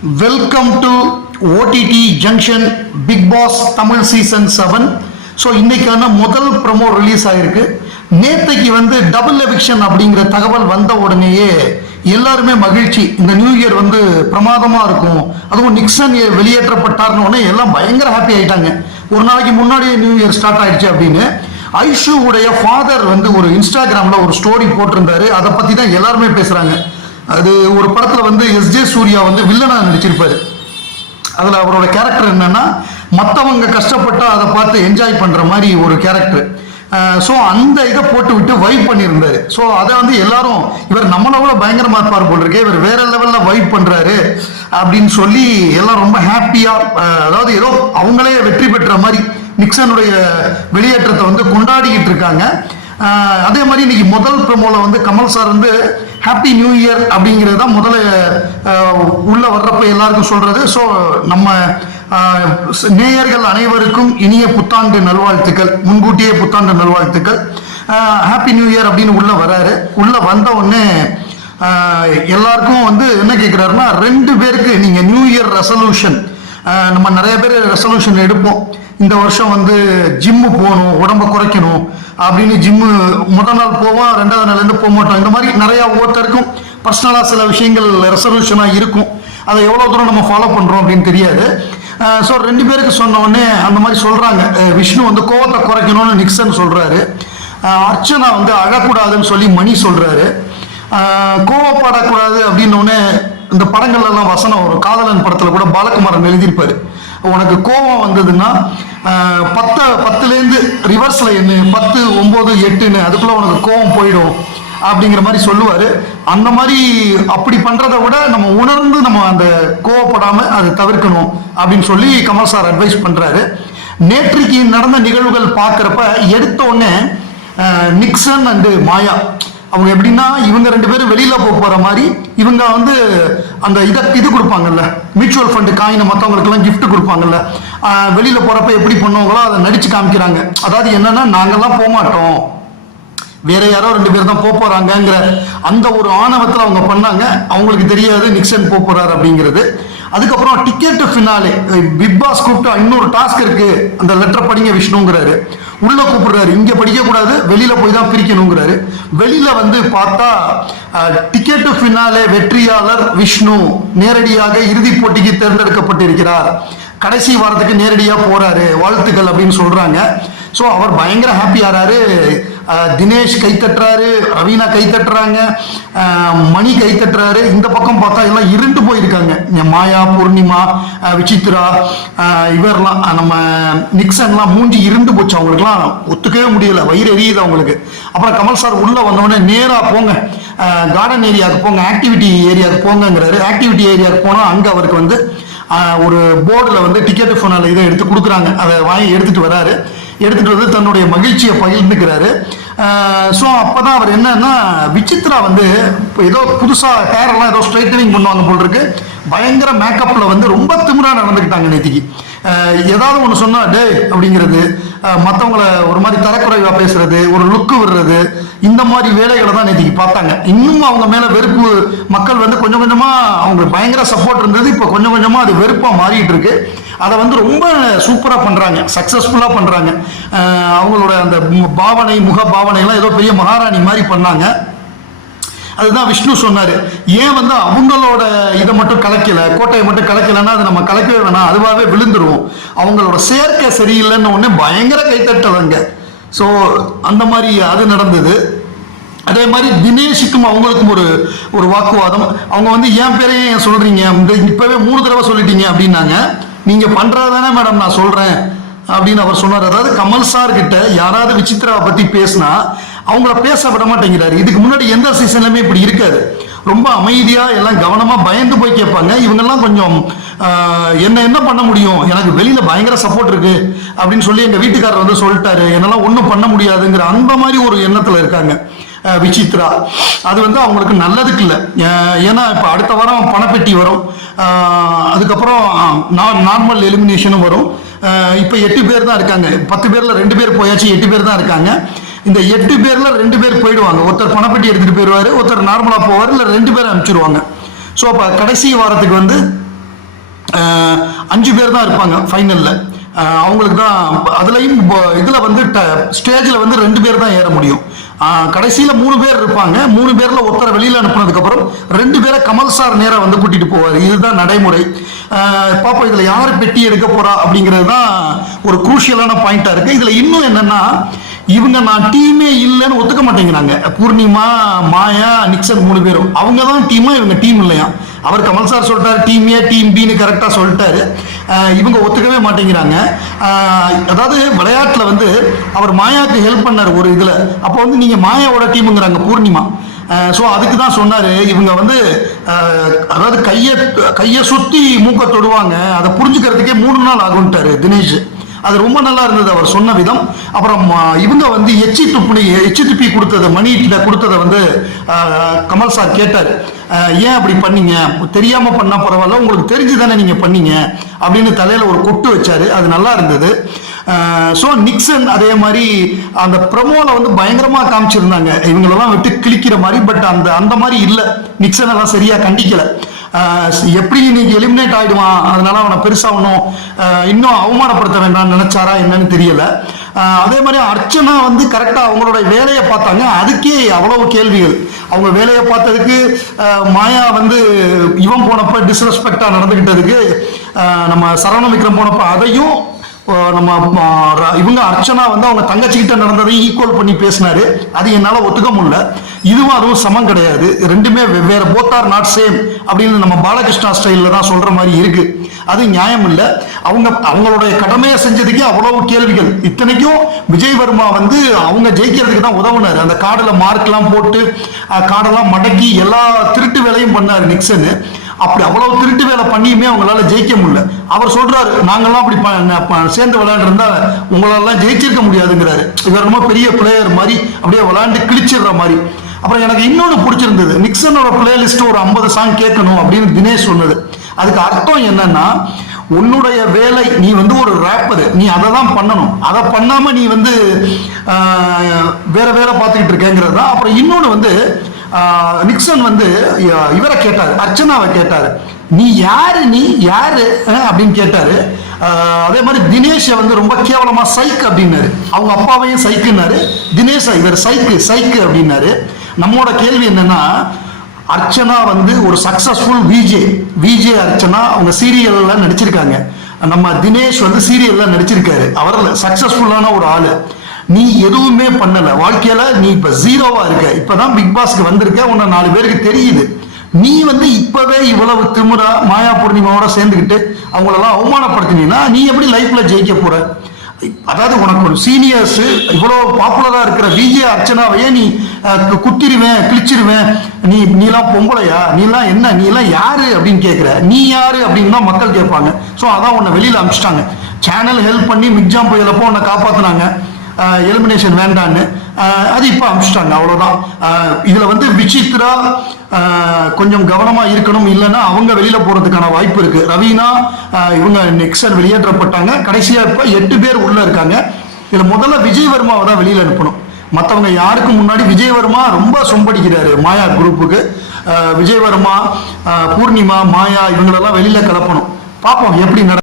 Welcome to OTT junction Bigg Boss Tamil season seven so இன்னைக்கான முதல் promo release ஆகிருக்கு நேத்தைக்கு வந்து டபுள் எவிக்ஷன் அப்படிங்கிற தகவல் வந்த உடனேயே எல்லாருமே மகிழ்ச்சி. இந்த நியூ இயர் வந்து பிரமாதமாக இருக்கும். அதுவும் நிக்சன் வெளியேற்றப்பட்டார்னு உடனே எல்லாம் பயங்கர ஹாப்பி ஆயிட்டாங்க. ஒரு நாளைக்கு முன்னாடியே நியூ இயர் ஸ்டார்ட் ஆயிடுச்சு அப்படின்னு. ஐஷு உடைய ஃபாதர் வந்து ஒரு இன்ஸ்டாகிராமில் ஒரு ஸ்டோரி போட்டிருந்தாரு. அதை பற்றி தான் எல்லாருமே பேசுகிறாங்க அது ஒரு படத்தில் வந்து எஸ் ஜே சூர்யா வந்து வில்லனாக நடிச்சிருப்பாரு. அதில் அவரோட கேரக்டர் என்னன்னா மற்றவங்க கஷ்டப்பட்டால் அதை பார்த்து என்ஜாய் பண்ணுற மாதிரி ஒரு கேரக்டர் ஸோ அந்த இதை போட்டு விட்டு வைப் பண்ணியிருந்தாரு. ஸோ அதை வந்து எல்லாரும் இவர் நம்மளோட பயங்கரமாக இருப்பார் போல் இருக்கே இவர் வேற லெவலில் வைப் பண்ணுறாரு அப்படின்னு சொல்லி எல்லாம் ரொம்ப ஹாப்பியாக அதாவது ஏதோ அவங்களே வெற்றி பெற்ற மாதிரி நிக்சனுடைய வெளியேற்றத்தை வந்து கொண்டாடிக்கிட்டு இருக்காங்க. அதே மாதிரி இன்னைக்கு முதல் ப்ரமோவில் வந்து கமல் சார் வந்து ஹாப்பி நியூ இயர் அப்படிங்கிறது தான் முதல்ல உள்ளே வர்றப்ப எல்லாருக்கும் சொல்கிறது ஸோ நம்ம நேயர்கள் அனைவருக்கும் இனிய புத்தாண்டு நல்வாழ்த்துக்கள் முன்கூட்டியே புத்தாண்டு நல்வாழ்த்துக்கள். ஹாப்பி நியூ இயர் அப்படின்னு உள்ளே வராரு. உள்ளே வந்த உடனே எல்லாருக்கும் வந்து என்ன கேட்குறாருன்னா ரெண்டு பேருக்கு நீங்கள் நியூ இயர் ரெசல்யூஷன் நம்ம நிறைய பேர் ரெசல்யூஷன் எடுப்போம். இந்த வருஷம் வந்து ஜிம்மு போகணும் உடம்ப குறைக்கணும் அப்படின்னு ஜிம்மு முதல் நாள் போவோம் ரெண்டாவது நாள்லேருந்து போக மாட்டோம் இந்த மாதிரி நிறையா ஒவ்வொருத்தருக்கும் பர்சனலாக சில விஷயங்கள் ரெசல்யூஷனாக இருக்கும். அதை எவ்வளோ தூரம் நம்ம ஃபாலோ பண்ணுறோம் அப்படின்னு தெரியாது. ஸோ ரெண்டு பேருக்கு சொன்ன உடனே அந்த மாதிரி சொல்கிறாங்க விஷ்ணு வந்து கோவத்தை குறைக்கணும்னு நிக்சன் சொல்கிறாரு அர்ச்சனா வந்து அழக்கூடாதுன்னு சொல்லி மணி சொல்கிறாரு கோவப்படக்கூடாது அப்படின்னோடனே இந்த படங்கள்லாம் வசனம் வரும். காதலன் படத்தில் கூட பாலகுமாரன் எழுதியிருப்பாரு. உனக்கு கோபம் வந்ததுன்னா பத்து பத்த பத்துலேருந்து ரிவர்ஸில் என்ன பத்து ஒம்பது எட்டுன்னு அதுக்குள்ளே உனக்கு கோபம் போயிடும் அப்படிங்கிற மாதிரி சொல்லுவார். அந்த மாதிரி அப்படி பண்ணுறத விட நம்ம உணர்ந்து நம்ம அந்த கோவப்படாமல் அதை தவிர்க்கணும் அப்படின்னு சொல்லி கமல் சார் அட்வைஸ் பண்ணுறாரு நேற்றுக்கு நடந்த நிகழ்வுகள் பார்க்குறப்ப எடுத்த உடனே நிக்சன் அண்டு மாயா அவங்க எப்படின்னா இவங்க ரெண்டு பேரும் வெளியில போக போற மாதிரி இவங்க வந்து அந்த இதை இது கொடுப்பாங்கல்ல மியூச்சுவல் ஃபண்டு காயினை மற்றவங்களுக்கெல்லாம் கிஃப்ட் கொடுப்பாங்கல்ல. வெளியில போறப்ப எப்படி பண்ணுவாங்களோ அதை நடிச்சு காமிக்கிறாங்க. அதாவது என்னன்னா நாங்கெல்லாம் போக மாட்டோம். வேற யாரோ ரெண்டு பேர் தான் போக போறாங்கிற அந்த ஒரு ஆணவத்தில் அவங்க பண்ணாங்க. அவங்களுக்கு தெரியாது நிக்சன் போக போறாரு அப்படிங்கிறது. அதுக்கப்புறம் டிக்கெட் ஃபினாலே பிக் பாஸ் கூப்பிட்டு இன்னொரு டாஸ்க் இருக்கு. அந்த லெட்டர் படிங்க விஷ்ணுங்கிறாரு. உள்ள கூப்பிடுறாரு. இங்க படிக்க கூடாது வெளியில போய் தான் பிரிக்கணுங்கிறாரு. வெளியில வந்து பார்த்தா டிக்கெட்டு பின்னாலே வெற்றியாளர் விஷ்ணு நேரடியாக இறுதிப் போட்டிக்கு தேர்ந்தெடுக்கப்பட்டிருக்கிறார். கடைசி வாரத்துக்கு நேரடியா போறாரு. வாழ்த்துக்கள் அப்படின்னு சொல்றாங்க. ஸோ அவர் பயங்கர ஹாப்பி ஆறாரு. தினேஷ் கை தட்டுறாரு ரவீனா கை தட்டுறாங்க மணி கை தட்டுறாரு இந்த பக்கம் பார்த்தா எல்லாம் இருண்டு போயிருக்காங்க. மாயா பூர்ணிமா விசித்ரா இவர்லாம் நம்ம நிக்சன்லாம் மூஞ்சி இருண்டு போச்சு. அவங்களுக்குலாம் ஒத்துக்கவே முடியல. வயிறு எரியுது அவங்களுக்கு. அப்புறம் கமல் சார் உள்ளே வந்தவொடனே நேராக போங்க. கார்டன் ஏரியாவுக்கு போங்க. ஆக்டிவிட்டி ஏரியாவுக்கு போங்கங்கிறாரு. ஆக்டிவிட்டி ஏரியாவுக்கு போனால் அங்கே அவருக்கு வந்து ஒரு போர்டில் வந்து டிக்கெட்டு ஃபோனில் இதை எடுத்து கொடுக்குறாங்க. அதை வாங்கி எடுத்துகிட்டு வராரு. எடுத்துட்டு வந்து தன்னுடைய மகிழ்ச்சியை பகிர்ந்துக்கிறாரு ஸோ அப்போ தான் அவர் என்னன்னா விசித்ரா வந்து இப்போ ஏதோ புதுசாக ஹேரெல்லாம் ஏதோ ஸ்ட்ரைட்டனிங் பண்ணுவாங்க போல் இருக்கு. பயங்கர மேக்கப்பில் வந்து ரொம்ப திமுறாக நடந்துக்கிட்டாங்க நேத்திக்கு. ஏதாவது ஒன்று சொன்னால் டே அப்படிங்கிறது மற்றவங்கள ஒரு மாதிரி தரக்குறைவாக பேசுறது ஒரு லுக்கு விடுறது இந்த மாதிரி வேலைகளை தான் நேத்திக்கு பார்த்தாங்க. இன்னும் அவங்க மேலே வெறுப்பு மக்கள் வந்து கொஞ்சம் கொஞ்சமாக அவங்களுக்கு பயங்கர சப்போர்ட் இருந்தது. இப்போ கொஞ்சம் கொஞ்சமாக அது வெறுப்பாக மாறிட்டு இருக்கு. அதை வந்து ரொம்ப சூப்பராக பண்ணுறாங்க சக்ஸஸ்ஃபுல்லாக பண்ணுறாங்க அவங்களோட அந்த பாவனை முக பாவனைலாம் ஏதோ பெரிய மகாராணி மாதிரி பண்ணாங்க. அதுதான் விஷ்ணு சொன்னார். ஏன் வந்து அவங்களோட இதை மட்டும் கலைக்கல கோட்டையை மட்டும் கலைக்கலைன்னா அது நம்ம கலைக்கவே வேணாம். அதுவாகவே விழுந்துருவோம். அவங்களோட சேர்க்கை சரியில்லைன்னு உடனே பயங்கர கைத்தட்டவங்க ஸோ அந்த மாதிரி அது நடந்தது. அதே மாதிரி தினேஷுக்கும் அவங்களுக்கும் ஒரு ஒரு வாக்குவாதம். அவங்க வந்து என் பேரையும் சொல்கிறீங்க இந்த இப்போவே மூணு தடவை சொல்லிட்டீங்க அப்படின்னாங்க. நீங்க பண்றது தானே மேடம் நான் சொல்றேன் அப்படின்னு அவர் சொன்னார். அதாவது கமல் சார் கிட்ட யாராவது விசித்ராவை பத்தி பேசினா அவங்கள பேச விட மாட்டேங்கிறாரு. இதுக்கு முன்னாடி எந்த சீசன்லயுமே இப்படி இருக்காது. ரொம்ப அமைதியா எல்லாம் கவனமா பயந்து போய் கேட்பாங்க. இவங்கெல்லாம் கொஞ்சம் என்ன என்ன பண்ண முடியும்? எனக்கு வெளியில பயங்கர சப்போர்ட் இருக்கு அப்படின்னு சொல்லி எங்க வீட்டுக்காரர் வந்து சொல்லிட்டாரு. என்னெல்லாம் ஒன்றும் பண்ண முடியாதுங்கிற அந்த மாதிரி ஒரு எண்ணத்துல இருக்காங்க. விசித்ரா அது வந்து அவங்களுக்கு நல்லதுக்கு இல்லை. ஏன்னா இப்போ அடுத்த வாரம் பணப்பெட்டி வரும். அதுக்கப்புறம் அதுக்கப்புறம் நார்மல் எலிமினேஷனும் வரும். இப்போ எட்டு பேர் தான் இருக்காங்க. பத்து பேரில் ரெண்டு பேர் போயாச்சு எட்டு பேர் தான் இருக்காங்க. இந்த எட்டு பேரில் ரெண்டு பேர் போயிடுவாங்க. ஒருத்தர் பணப்பெட்டி எடுத்துகிட்டு போயிடுவார் ஒருத்தர் நார்மலாக போவார் இல்லை ரெண்டு பேர் அனுப்பிச்சிடுவாங்க ஸோ அப்போ கடைசி வாரத்துக்கு வந்து அஞ்சு பேர் தான் இருப்பாங்க ஃபைனலில் அவங்களுக்கு தான் அதுலேயும் இதில் வந்து ஸ்டேஜில் வந்து ரெண்டு பேர் தான் ஏற முடியும். கடைசியில் மூணு பேர் இருப்பாங்க. மூணு பேரில் ஒருத்தரை வெளியில் அனுப்புனதுக்கப்புறம் ரெண்டு பேரை கமல் சார் நேராக வந்து கூட்டிகிட்டு போவார். இதுதான் நடைமுறை. பாப்போம் இதில் யார் பெட்டி எடுக்க போகிறா அப்படிங்கிறது தான் ஒரு குரூஷியலான பாயிண்ட்டாக இருக்குது இதில் இன்னும் என்னென்னா இவங்க நான் டீமே இல்லைன்னு ஒத்துக்க மாட்டேங்கிறாங்க. பூர்ணிமா மாயா நிக்சன் மூணு பேரும். அவங்க தான் டீமா இவங்க டீம் இல்லையா? அவர் கமல் சார் சொல்லிட்டாரு டீம் ஏ டீம் பின்னு கரெக்டாக சொல்லிட்டாரு. இவங்க ஒத்துக்கவே மாட்டேங்கிறாங்க. அதாவது விளையாட்டில் வந்து அவர் மாயாவுக்கு ஹெல்ப் பண்ணார் ஒரு இதில். அப்போ வந்து நீங்கள் மாயாவோட டீமுங்கிறாங்க பூர்ணிமா. ஸோ அதுக்கு தான் சொன்னார் இவங்க வந்து அதாவது கையை கையை சுற்றி மூக்க தொடுவாங்க. அதை புரிஞ்சுக்கிறதுக்கே மூணு நாள் ஆகும்ட்டாரு தினேஷ். அது ரொம்ப நல்லா இருந்தது அவர் சொன்ன விதம். அப்புறம் இவங்க வந்து எச்சி துப்புனி எச்சி துப்பி கொடுத்தது மணி கிட்ட கொடுத்ததை வந்து கமல் சார் கேட்டார். ஏன் அப்படி பண்ணீங்க? தெரியாம பண்ணா பரவாயில்ல உங்களுக்கு தெரிஞ்சு தானே நீங்க பண்ணீங்க? அப்படின்னு தலையில ஒரு கொட்டு வச்சாரு. அது நல்லா இருந்தது. ஸோ நிக்சன் அதே மாதிரி அந்த ப்ரமோவில் வந்து பயங்கரமாக காமிச்சிருந்தாங்க. இவங்களெல்லாம் விட்டு கிழிக்கிற மாதிரி பட் அந்த அந்த மாதிரி இல்லை. நிக்சன் எல்லாம் சரியாக கண்டிக்கலை. எப்படி இன்னைக்கு எலிமினேட் ஆயிடுவான் அதனால அவனை பெருசா ஒன்றும் இன்னும் அவமானப்படுத்த வேண்டாம்னு நினைச்சாரா என்னன்னு தெரியல. அதே மாதிரி அர்ச்சனா வந்து கரெக்டாக அவங்களோட வேலையை பார்த்தாங்க. அதுக்கே அவ்வளவு கேள்விகள். அவங்க வேலையை பார்த்ததுக்கு மாயா வந்து இவன் போனப்ப டிஸ்ரெஸ்பெக்டாக நடந்துக்கிட்டதுக்கு நம்ம சரவண விக்ரம் போனப்ப அதையும் நம்ம இவங்க அர்ச்சனா வந்து அவங்க தங்கச்சிக்கிட்ட நடந்ததையும் ஈக்குவல் பண்ணி பேசினாரு. அது என்னால் ஒத்துக்க முடியல. இதுவும் அதுவும் சமம் கிடையாது. ரெண்டுமே வெவ்வேறு போத் ஆர் நாட் சேம் அப்படின்னு நம்ம பாலகிருஷ்ணா ஸ்டைலில் தான் சொல்ற மாதிரி இருக்கு. அது நியாயம் இல்லை. அவங்க அவங்களுடைய கடமையை செஞ்சதுக்கே அவ்வளவு கேள்விகள். இத்தனைக்கும் விஜய் வர்மா வந்து அவங்க ஜெயிக்கிறதுக்கு தான் உதவுனார். அந்த காடில் மார்க்லாம் போட்டு காடெல்லாம் மடக்கி எல்லா திருட்டு வேலையும் பண்ணார் நிக்சனு. அப்படி அவ்வளவு திருட்டு வேலை பண்ணியுமே அவங்களால ஜெயிக்க முடியல. அவர் சொல்றாரு நாங்கெல்லாம் அப்படி சேர்ந்து விளையாண்டுருந்தா உங்களாலாம் ஜெயிச்சிருக்க முடியாதுங்கிறாரு. இவர் ரொம்ப பெரிய பிளேயர் மாதிரி அப்படியே விளையாண்டு கிழிச்சிடுற மாதிரி. அப்புறம் எனக்கு இன்னொன்று பிடிச்சிருந்தது. நிக்சனோட பிளேலிஸ்ட் ஒரு ஐம்பது சாங் கேட்கணும் அப்படின்னு தினேஷ் சொன்னது. அதுக்கு அர்த்தம் என்னன்னா உன்னுடைய வேலை நீ வந்து ஒரு ரேப்பர் நீ அதை தான் பண்ணணும். அதை பண்ணாம நீ வந்து வேற வேற வேலை பார்த்துக்கிட்டு இருக்கேங்கிறது தான் அப்புறம் இன்னொன்று வந்து நிக்சன் வந்து இவரை கேட்டார் அர்ச்சனாவை கேட்டார். நீ யாரு நீ யாரு அப்படின்னு கேட்டாரு. அதே மாதிரி தினேஷை வந்து ரொம்ப கேவலமா சைக்கு அப்படின்னாரு. அவங்க அப்பாவையும் சைக்குன்னாரு தினேஷா இவர் சைக்கு சைக்கு அப்படின்னாரு. நம்மோட கேள்வி என்னன்னா அர்ச்சனா வந்து ஒரு சக்சஸ்ஃபுல் விஜே விஜே அர்ச்சனா அவங்க சீரியல்ல நடிச்சிருக்காங்க. நம்ம தினேஷ் வந்து சீரியல்ல நடிச்சிருக்காரு. அவரில் சக்சஸ்ஃபுல்லான ஒரு ஆளு. நீ எதுவுமே பண்ணல. வாழ்க்கையில நீ இப்ப ஜீரோவா இருக்க. இப்பதான் பிக் பாஸ்க்கு வந்திருக்க. உன்னை நாலு பேருக்கு தெரியுது. நீ வந்து இப்பவே இவ்வளவு திமிரா மாயா பூர்ணிமாவோட சேர்ந்துக்கிட்டு அவங்களெல்லாம் அவமானப்படுத்தினீங்கன்னா நீ எப்படி லைஃப்ல ஜெயிக்க போற? அதாவது உனக்கு ஒரு சீனியர்ஸ் இவ்வளவு பாப்புலரா இருக்கிற விஜய் அர்ச்சனாவையே நீ குத்திருவேன் கிழிச்சிருவேன். நீ நீலாம் பொம்பளையா? நீலாம் என்ன? நீலாம் யாரு அப்படின்னு கேட்குற நீ யாரு அப்படின்னு தான் மக்கள் கேட்பாங்க. ஸோ அதான் உன்னை வெளியில அனுப்பிச்சிட்டாங்க. சேனல் ஹெல்ப் பண்ணி மிக்ஜாம் புயலப்போ உன்னை காப்பாத்துனாங்க. எலிமினேஷன் வேண்டான்னு. அது இப்போ அனுப்பிச்சிட்டாங்க அவ்வளோதான் இதில் இதுல வந்து விசித்ரா கொஞ்சம் கவனமா இருக்கணும் இல்லைன்னா அவங்க வெளியில போறதுக்கான வாய்ப்பு இருக்கு. ரவீனா இவங்க நெக்ஸ்ட் வெளியேற்றப்பட்டாங்க. கடைசியா இப்ப எட்டு பேர் உள்ள இருக்காங்க. இதுல முதல்ல விஜய்வர்மாவை தான் வெளியில அனுப்பணும். மற்றவங்க யாருக்கு முன்னாடி விஜயவர்மா ரொம்ப சொம்படிக்கிறாரு மாயா குரூப்புக்கு. விஜயவர்மா பூர்ணிமா மாயா இவங்களெல்லாம் வெளியில கிளப்பணும் பார்ப்போம் எப்படி நட